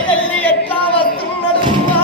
బయలుదేరి ఎట్లా వస్తున్నాడు మా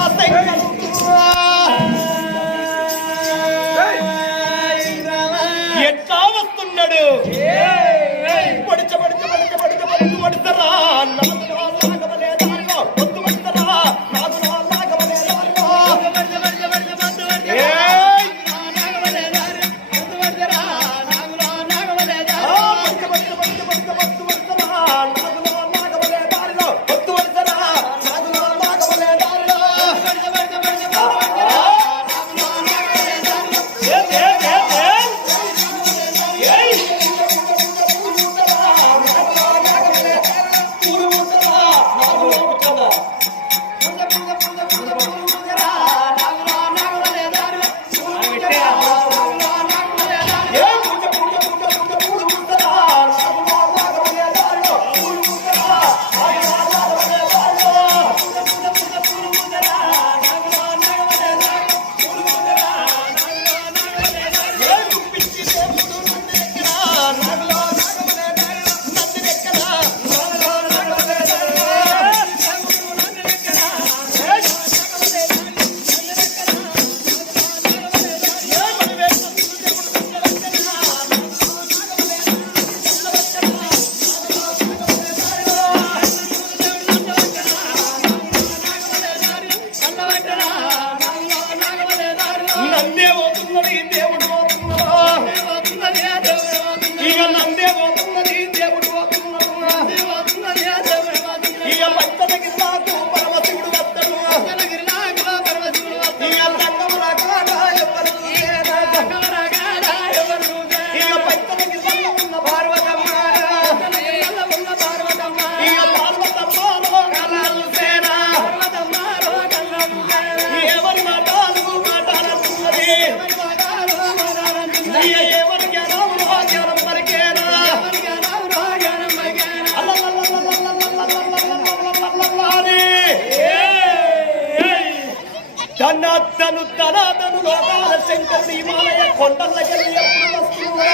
తన తను తన తను లోకాల శంకరుడు హిమాలయ కొండలకెళ్ళి ఎప్పుడు వస్తుందా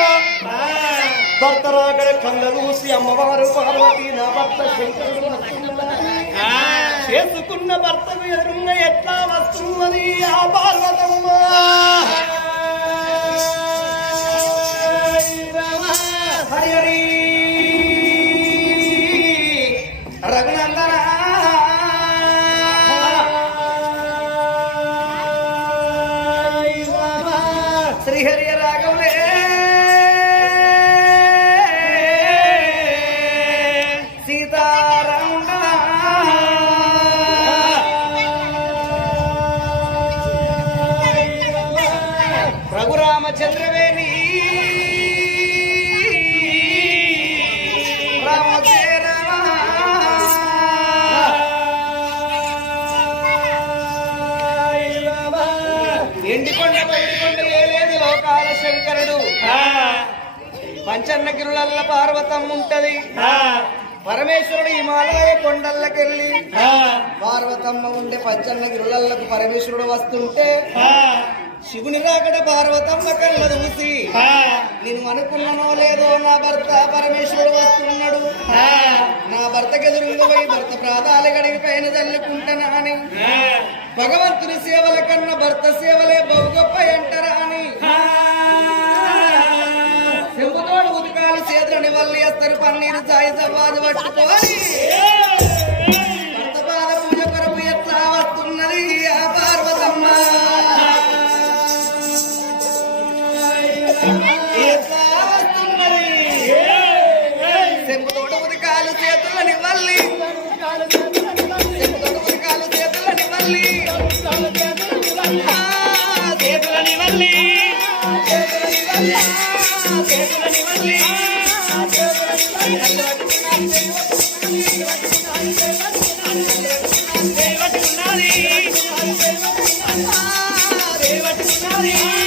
భర్త రాగడ కళ్ళ చూసి అమ్మవారు పార్వతి నా భర్త శంకరుడు చేసుకున్న భర్త ఎదురున్న ఎట్లా వస్తున్నది ఆ పార్వతమ్మ? హరి హరి. రఘురామచంద్రవేణి ఎండికొండ బయటికొండ ఏలేదు లోకాల శంకరుడు. పంచన్న గిరులల్ల పార్వతమ్మ ఉంటది. పరమేశ్వరుడు హిమాలయ కొండల్లకెళ్ళి పార్వతమ్మ ఉండే పంచన్న గిరులలకు పరమేశ్వరుడు వస్తుంటే శివుని రాకడ పార్వతమ్మ కళ్ళ చూసి నేను అనుకున్నానో లేదో నా భర్త పరమేశ్వరుడు వస్తున్నాడు. నా భర్తకి ఎదురుగా పోయి భర్త ప్రాధాలు గడిగి పైన చల్లుకుంటానా అని. భగవంతుని సేవల కన్నా భర్త సేవలే బహు గొప్ప అంటారా అని. చెంబుతోడు ఉతకాలు చేతులని వల్లి పన్నీరు చాయి సవాదు పట్టుకొని. Johnny.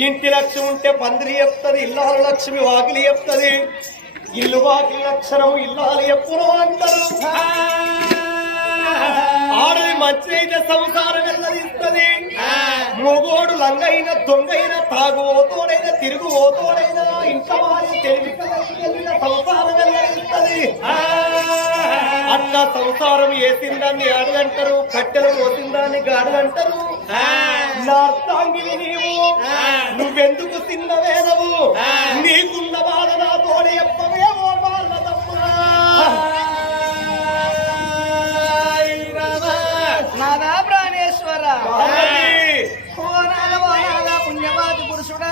ఇంటి లక్ష్యం ఉంటే పందిరి చెప్తుంది ఇల్లాల లక్ష్మి వాకిలి చెప్తుంది ఇల్లు వాకిలి లక్షణం ఇల్లాలు ఎప్పుడు అంటారు. ఆడది మంచి అయితే సంసారం వెళ్ళదిస్తుంది మొగోడు లంగైన దొంగైన తాగుబోతోడైన తిరుగుబోతోడైన ఇంట్లో వారి తెలివి సంసారం వెళ్ళదిస్తుంది అట్లా సంసారం వేసిందాన్ని ఆడదంటారు కట్టెలు పోసిందాన్ని గాడదంటారు. నా అర్థాంగిని నీవు. నువ్వెందుకు తిన్నవేనవు? నీకున్న బాధ నాతోనే వాళ్ళ నాదా ప్రాణేశ్వర. పుణ్యవాది పురుషుడా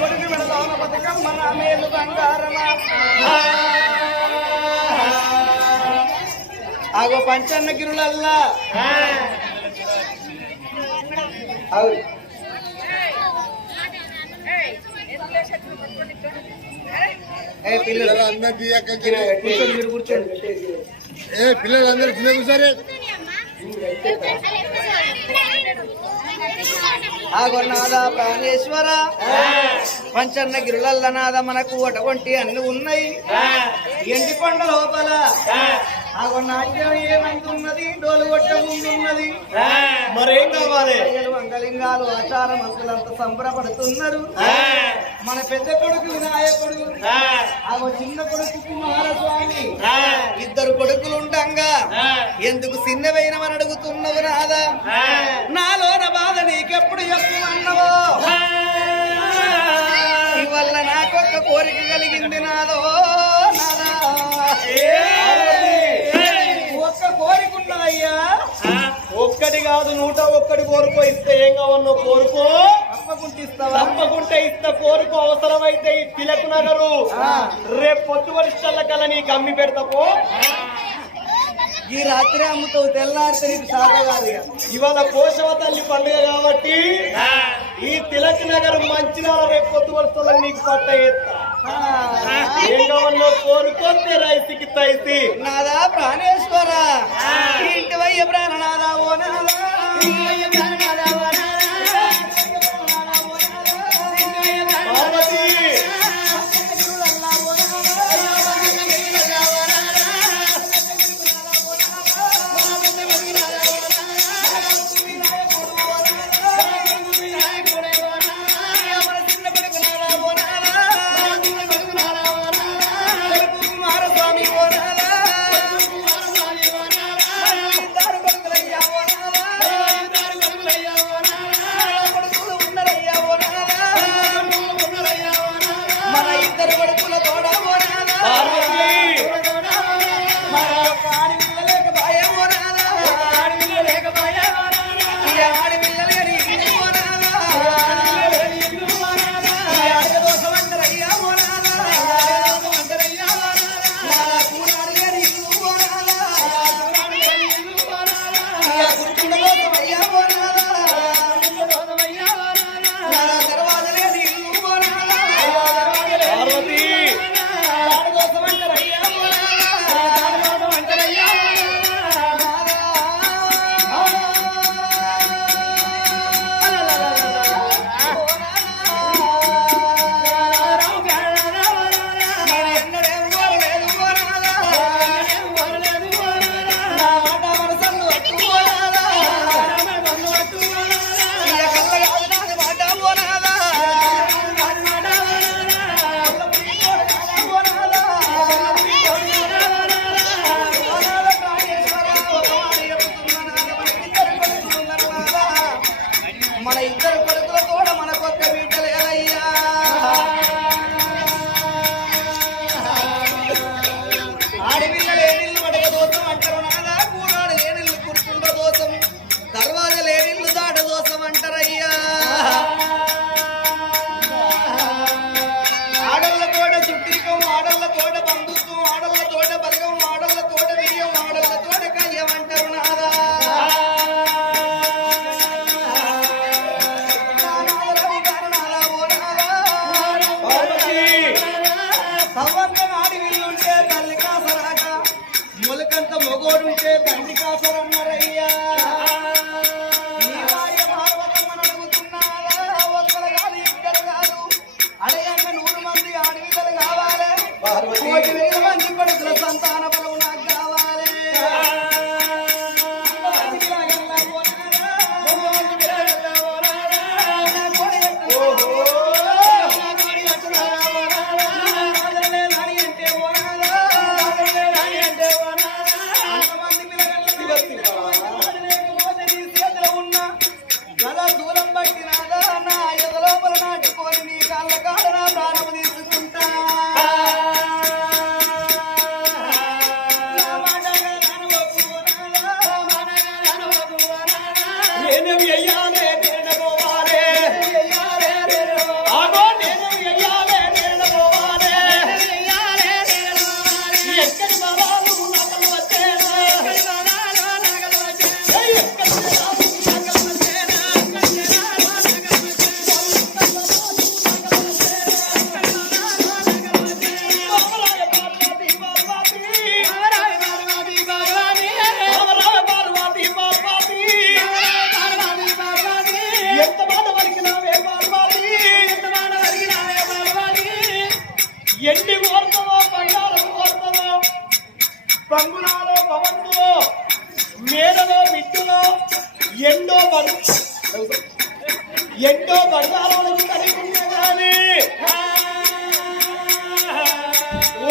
గొడుగు నా మేలు బంగారమ? ఆగో పంచన్న గిరులల్లా. ఏ పిల్లలు అందరు మీరు కూర్చోండి ఏ పిల్లలందరూ కింద కూర్చోరే ఆగో నాద ప్రాణేశ్వర పంచన్న గిరులల్ల నాద మనకు అటువంటి అన్ని ఉన్నాయి ఎండి కొండ లోపల ఆగో నాట్యం ఏమంటున్నది డోలు మరేం కావాలి? అంగలింగాలు ఆచార మంతులంతా సంబరపడుతున్నారు. మన పెద్ద కొడుకు వినాయకుడు. ఆగో చిన్న కొడుకు కుమారస్వామి. ఇద్దరు కొడుకులు ఉండంగా ఎందుకు చిన్నవైనవని అడుగుతున్నావు నాదా? నాలోన బాధ నీకెప్పుడు చెప్పమన్నవో నీ వల్ల నాకొక్క కోరిక కలిగింది నాదో నాదా? ఉన్నదయ్యా ఒక్కటి కాదు నూట ఒక్కటి కోరుకో ఇస్తే ఏం కావన్నో కోరుకో. తప్పకుండా ఇస్త కోరుకో అవసరమైతే ఈ తిలక్ నగరు. రేపు పొద్దు వరిష్టల కల్లా నీకు అమ్మి పెడతాపో ఈ రాత్రి అమ్ముతావు తెల్లారితే నీకు సాధ కాదు. ఇవాళ కోశవ తల్లి పండుగ కాబట్టి ఈ తిలక్ నగర్ మంచిర్యాల రేపు పొద్దు వరుసలో నీకు పట్ట కావాలో కోరుకుంటే రైతుకి తైసి? నాదా ప్రాణేశ్వర. ఇంటి వయ్య ప్రాణనాదా ఓ నాదా. పార్వతి ఆడపిల్ల లేక భయం ఆడపిల్ల లేక భయం ఆడపిల్ల ఏమంటారు నాదా. మొలకంత మొగోడుంటే తండ్రి కాసరన్నారయ్యా అడగంగా నూరు మంది ఆడవిధలు కావాలి. కోటి వేల మంది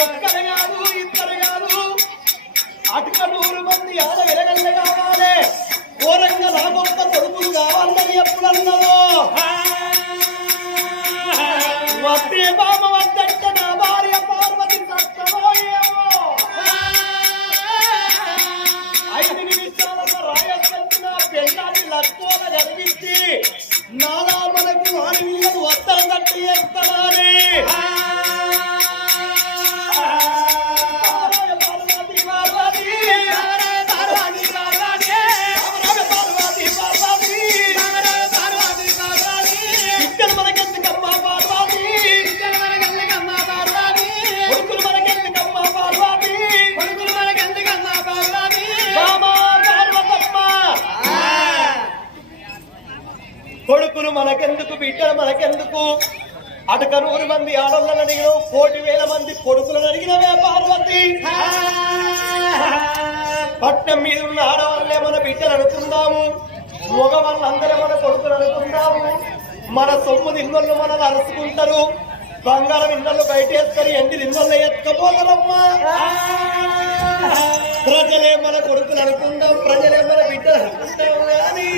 ఒక్కరు కాదు ఇద్దరు కాదు అటుక నూరు మంది ఆడ ఎరగల్ల కావాలి. ఘోరంగా రాబొక్క కొడుకులు కావాలని ఎప్పుడన్నదో. వస్తే బామ వద్దంటే మనకెందుకు బిడ్డలు మనకెందుకు? అటకనూరు మంది ఆడవాళ్ళని అడిగిన కోటి వేల మంది కొడుకులను అడిగినవే పార్వతి? పట్నం మీద ఉన్న ఆడవాళ్ళే మన బిడ్డలు అనుకుందాము మగవాళ్ళందరూ మన కొడుకులు అనుకుందాము మన సొమ్ము దిన్నోళ్ళు మనల్ని అరుచుకుంటారు బంగారం ఇన్నోళ్ళు బయటేసుకొని ఎండి దిన్నోళ్ళు ఎత్తపోతారమ్మా ప్రజలే మన కొడుకులు అనుకుందాం ప్రజలే మన బిడ్డలు అనుకుంటాం కానీ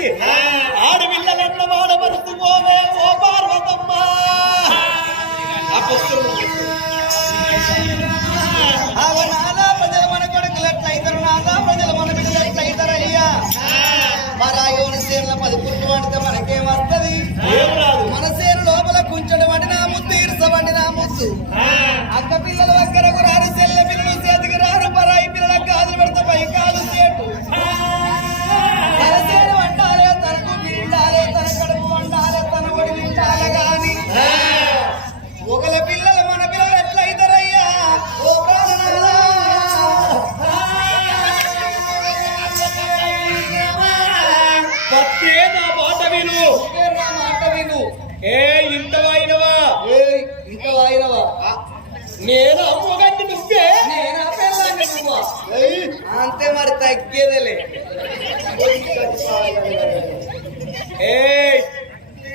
ఆడవి పోవే ప్రజలు మన కొడుకులు ఎట్లా నాదా ప్రజలు మన బిడ్డలు ఎట్లా అయ్యా? మరి యోని సేనుల పది పుట్లు పడితే మనకేమర్థది మన సేను లోపల కుంచెడు వండి నా ముద్దు ఇరుస వండి నా ముద్దు అక్క పిల్లలు దగ్గర తగ్గేదేలే. ఏ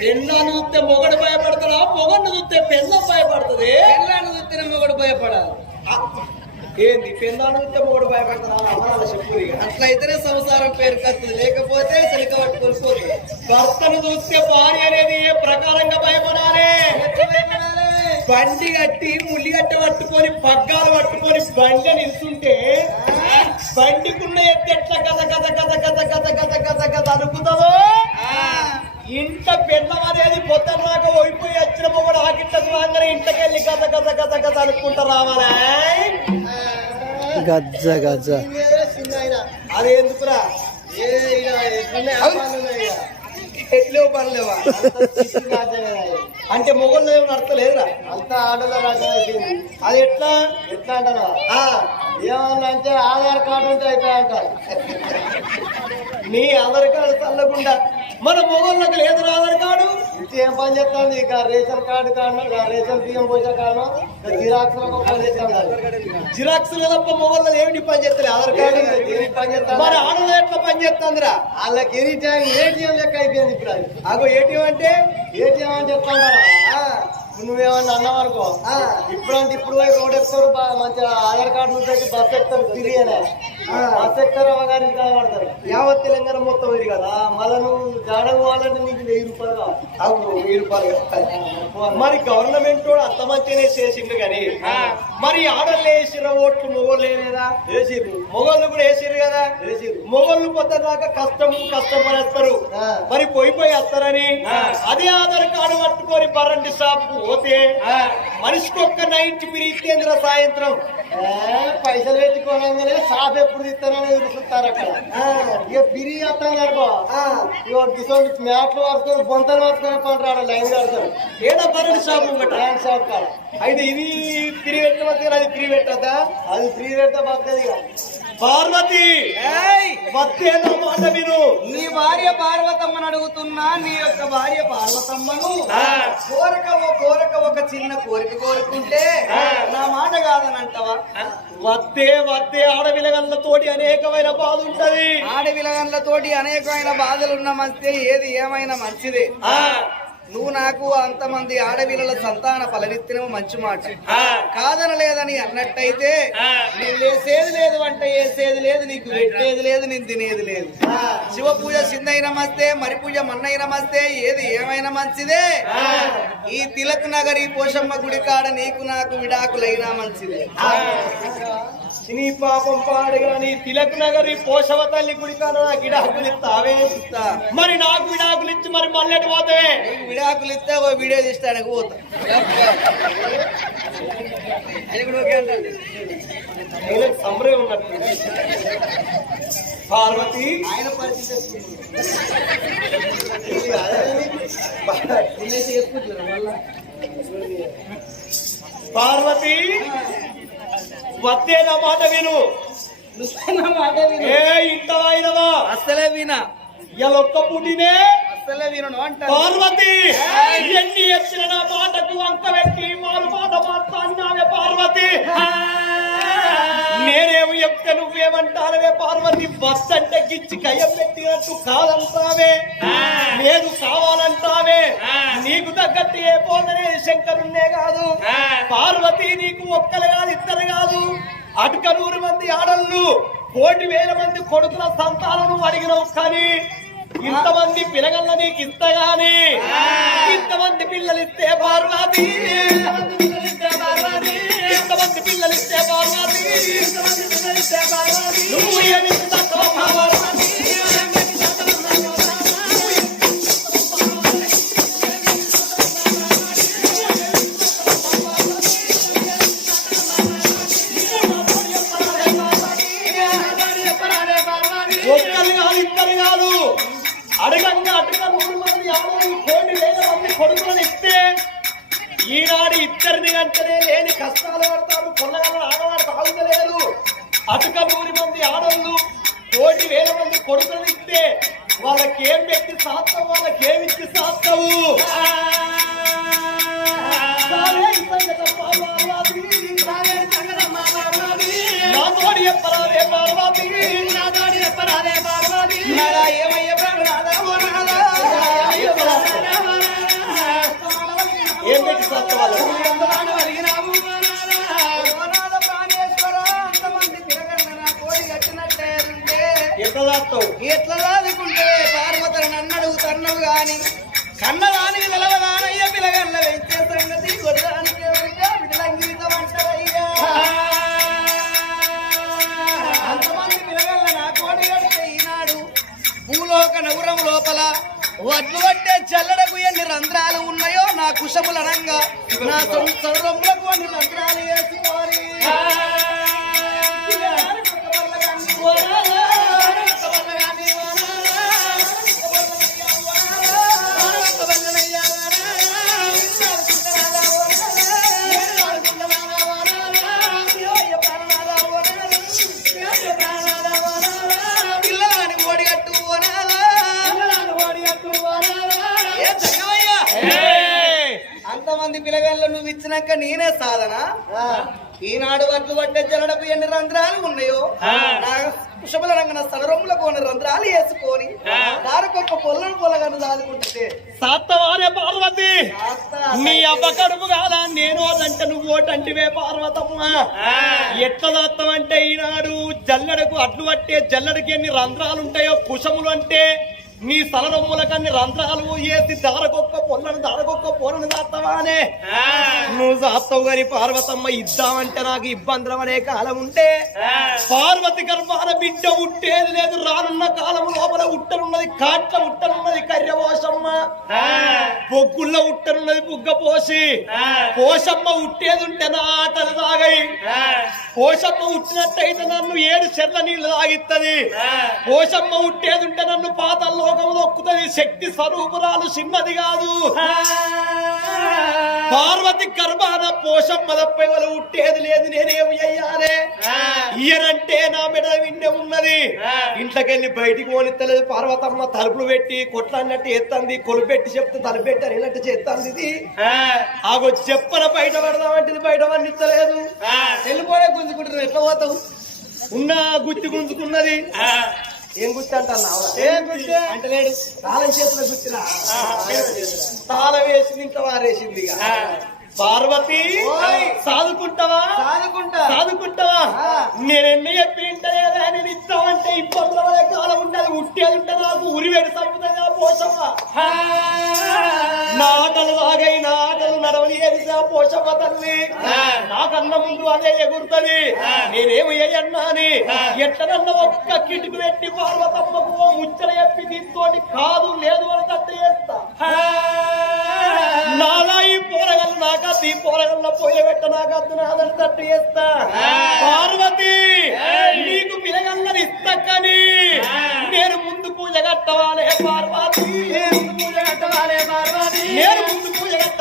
పెళ్ళాన్ని చూస్తే మొగడు భయపడతారా మొగడిని చూస్తే పెళ్ళం భయపడుతుంది. పిల్లాన్ని చూస్తేనే మొగడు భయపడాలి. ఏంది పెళ్ళాన్ని చూస్తే మొగడు భయపడతారా అమ్మాల చెప్పు. అట్లయితేనే సంసారం పేరు కత్తుంది లేకపోతే సిలిక పట్టుకొని భర్తను చూస్తే భార్య అనేది ఏ ప్రకారంగా భయపడాలి? బండి కట్టి ముల్లి గట్ట పట్టుకొని పగ్గాలు పట్టుకొని బండి నిల్చుంటే బండికున్న ఎత్తు ఎట్లా గద గద గద గద గద గద గద గద అనుకుతుందో ఆ, ఇంట పెళ్ళం అనేది పొద్దున్నాక ఓడిపోయి వచ్చిన మొగడు ఆకిట్ల సుమాంగన ఇంటకెళ్ళి గద గద గద గద అనుకుంటా రావాలా గజ్జ గజ్జ. అది ఎందుకురా రాజ్యమే ఆయన. అంటే మొగళ్ళు ఏమి నడతలేదురా అంతా ఆడల అయిపోయింది అది ఎట్లా ఎట్లా అంటారా ఏమన్నా అంటే ఆధార్ కార్డు ఉంటే అయిపోయాయంటారు నీ ఆధార్ కార్డు చల్లకుండా మన మొగళ్ళకి లేదు ఆధార్ కార్డు? ఇంకేం పని చేస్తాను ఇక రేషన్ కార్డు కాను రేషన్ బియ్యం పోసే కాను జిరాక్స్ పని చేస్తాను జిరాక్స్ తప్ప మొగళ్ళు ఏమిటి పని చేస్తలే? ఆధార్ కార్డు పని చేస్తాను మరి ఆడలు ఎట్లా పని చేస్తుందిరా వాళ్ళకి ఎనీ టైం ఏటీఎం లెక్క అయిపోయింది ఇప్పుడు అది. అగో ఏటీఎం అంటే? ఏటీఎం అని చెప్తాడా నువ్వేమన్నా అన్నావు అనుకో. ఇప్పుడు అంటే ఇప్పుడు రోడ్ ఎక్కుతారు మంచిగా ఆధార్ కార్డు నుంచి పెట్టి బస్ ఎక్కుతారు తిరిగి అవగారి పడతారు యావత్ తెలంగాణ మొత్తం ఇది కదా. మళ్ళీ నువ్వు జాడ పోవాలంటే నీకు వెయ్యి రూపాయలు కావాలి. అవును వెయ్యి రూపాయలు. మరి గవర్నమెంట్ వాడు అంత మంచిగానే చేసిండు కానీ మరి ఆడలు వేసిర్ర ఓట్లు మొగోళ్ళు వేయలేదా? వేసిర్రు. మొగోళ్ళు కూడా వేసిర్రు కదా? వేసిర్రు. మొగోళ్ళు పొద్దున్నాక కష్టం కష్టం పడేస్తారు ఆ. మరి పోయి పోయి వస్తారని? అదే ఆధార్ కార్డు పట్టుకొని బరండి షాప్ పోతే మనిషికి ఒక్క నైట్ పిరిస్తేంద్ర సాయంత్రం. ఏ, పైసలు పెట్టుకోగానే షాప్ ఎప్పుడు ఎప్పుడు తీస్తారో చూస్తారు అక్కడ. ఇక పిరి అత్తారనుకో ఇక గిసోళ్ళు మ్యాట్లు వాడుకొని ఏదో పర్యటన షాప్ ట్రాన్ అయితే ఇది ఫ్రీ పెట్టిన అది ఫ్రీ పెట్టద్దా? అది ఫ్రీ పెడతా పక్కది పార్వతి! ఏ? వద్దేదో మాట విను. నీ భార్య పార్వతమ్మను అడుగుతున్నా నీ యొక్క భార్య పార్వతమ్మను. కోరిక ఓ కోరిక ఒక చిన్న కోరిక కోరుకుంటే. నా మాట కాదనంటావా? వద్దే వద్దే ఆడవిలగల్లతోటి అనేకమైన బాధ ఉంటది ఆడవిలగన్లతోటి అనేకమైన బాధలున్న మంచిదే ఏది ఏమైనా మంచిదే. నువ్వు నాకు అంతమంది ఆడవిలల సంతాన ఫలనిత్తినవు మంచి మాట. కాదనలేదని అన్నట్టయితే. నేను లేసేది లేదు వంట వేసేది లేదు నీకు పెట్టేది లేదు నేను తినేది లేదు. శివ పూజ సింధైన మస్తే మరి పూజ మన్నైన మస్తే ఏది ఏమైనా మంచిదే. ఈ తిలక్ నగరి పోషమ్మ గుడి కాడ నీకు నాకు విడాకులైనా మంచిదే. నీ పాపం పాడుగా నీ తిలక్ నగరి పోషవ తల్లి గుడి కాడ నాకు విడాకులు ఇస్తా. మరి నాకు విడాకులు ఇచ్చి మరి మళ్ళీ పోతే నీకు విడాకులు ఇస్తే ఓ వీడియో పోతా. ఓకే అంటాడు. నేను సంబరం ఉన్నట్టు. పార్వతి? ఆయన పరిస్థితి పార్వతి? వద్దే నా మాట విను. ఏ ఇంత వాయినవా ఇలా ఒక్క పుట్టినే. వినను అంట పార్వతి ఎన్ని ఎత్తిన నా పెట్టి మారు మాట మాట్లాడినావే పార్వతి. నేనేమి చెప్తే నువ్వేమంటానవే పార్వతి? బస్ అంటే గిచ్చి కయ్యం పెట్టినట్టు కాదంటావే. లేదు కావాలంటావే. నీకు తగ్గట్టు ఏ పోదనే శంకరున్నే కాదు. పార్వతి నీకు ఒక్కరు కాదు ఇద్దరు కాదు. అటుక నూరు మంది ఆడళ్ళు కోటి వేల మంది కొడుకుల సంతానం అడిగినావు కానీ ఇంతమంది పిల్లగల్ల నీకు ఇస్తగాని ఇంతమంది పిల్లలు ఇస్తే పార్వతి ఇంతమంది పిల్లలు ఇస్తే పార్వతి. నువ్వు ఏమి పార్వతి కష్టాలు పడతారు కొన్నగల ఆడవాడు తాగుతలేరు అటుక నూరి మంది ఆడవాళ్ళు కోటి వేల మంది కొడుకులు ఇస్తే వాళ్ళకి ఏం పెట్టి సాత్తావు వాళ్ళకి ఏమి ఇచ్చి సాత్తావు నాతోడి చెప్పరాదే పార్వతి నాదా ఏమయ్య ప్రాణనాదా ఓ ఏం పెట్టి సాత్తావు వాళ్ళకి? ఎట్లా ఎట్లా దాదుకుంటే పార్వతని నన్ను అడుగుతున్నావు గాని కన్నదానికి నిలవదానయ్య పిలగల్ల వెంచే సంగతి గొడదానికి ఎవరికా? విడలంగీతం అంటారయ్యా అంతమంది పిలగల్ల నా కోడి కడితే ఈనాడు భూలోక నగురం లోపల వడ్లు పట్టే చల్లడకు ఎన్ని రంధ్రాలు ఉన్నాయో నా కుశములనంగా నా సొంతములకు అన్ని రంధ్రాలు వేసుకోవాలి. అంతమంది పిల్లగాళ్ళు నువ్వు ఇచ్చినాక నేనే సాధన? ఈనాడు వడ్లు పట్టే జల్లడకు ఎన్ని రంధ్రాలు ఉన్నాయో? కుషముల రంగన సనరొమ్ములకు కొన్ని రంధ్రాలు వేసుకొని దానికొక్క పొల్లను పొలగను దాదుకుంటే సాత్తవారే పార్వతి! నీ అవ్వ కడుపు కాదా? నేను ఓదంటే నువ్వు ఓటంటివే పార్వతమ్మ. ఎట్లా దాత్తామంటే ఈనాడు జల్లెడకు అడ్లు పట్టే జల్లెడకి ఎన్ని రంధ్రాలు ఉంటాయో కుశములు అంటే నీ సలరొమ్ములకు అన్ని రంధ్రాలు వేసి దారకొక్క పొల్లను దారకొక్క పొలను దాత్తవానే. నువ్వు దాస్తావు గాని పార్వతమ్మ ఇద్దామంటే నాకు ఇబ్బందులు అనే కాలం ఉంటే పార్వతి గర్భాన బిడ్డ ఉట్టేది లేదు రానున్న కాలం లోపల ఉట్టనున్నది కాట్ల ఉట్టనున్నది కర్యవోషమ్మ బొగ్గుల్ల ఉట్టనున్నది బుగ్గ పోసి పోషమ్మ ఉట్టేది ఉంటే నా ఆటలు తాగాయి పోషమ్మ ఉట్టినట్టయితే నన్ను ఏడు చెర్ల నీళ్ళు తాగిత్తది. పోషమ్మ ఉట్టేది ఉంటే నన్ను పాత లోకము దొక్కుతుంది శక్తి స్వరూపురాలు చిన్నది కాదు. పార్వతి గర్భాన పోషమ్మ తప్ప ఎవరు ఉట్టేది లేదు. నేనేమి అయ్యానే ఇయనంటే నా మెడ విండే ఉన్నది. ఇంట్లోకెళ్ళి బయటికి పోనిత్తలేదు. పార్వతమ్మ తలుపులు పెట్టి కొట్లాడినట్టు ఎత్తంది. కొలుపెట్టి చెప్తే తలుపు పెట్టి అనేటట్టు చేస్తాంది ఇది. ఆగో చెప్పన బయట పడదామంటే బయట వండించలేదు వెళ్ళిపోయే గుంజుకుంటున్నావు ఎట్లా పోతావు? ఉన్న గుత్తి గుంజుకున్నది. ఏం గుర్తు అంటున్నావు ఏం గుత్తి? అంటే లేడు తాళం చేతిలో గుర్తురా తాళం వేసింది ఇంకా. వారేసింది. పార్వతి. సాదుకుంటావా? సాదుకుంటా. సాదుకుంటావా. నేనెన్ని చెప్పి ఇంటలేదా నేను ఇస్తామంటే ఇబ్బందుల వల్ల కాలం ఉండదు ఉట్టేది ఉంటే నాకు ఉరి వేడి సంపుతుంది ఆ పోషమ్మ నా ఆటలు లాగై నా ఆటలు నడవని ఏదిసా పోషమ్మ తల్లి. నాకన్న ముందు అదే ఎగురుతుంది. నేనేమి అయ్యన్నా అని ఎట్లనన్న ఒక్క కిటుకు పెట్టి పార్వతమ్మకు ముచ్చట చెప్పి దీంతోటి కాదు లేదు అని తట్టు చేస్తా. నాలా ఈ పోరగల్ నాక ఈ పోరగల్ల పోయబెట్ట నాకు అద్దు నాదని తట్టు చేస్తా. పార్వతి నీకు పిలగల్లని ఇస్తక్కని. నేను ముందు పూజ కట్టవాలే పార్వతి. నేను పూజ కట్టవాలే పార్వతి. నేను ముందు పూజ కట్ట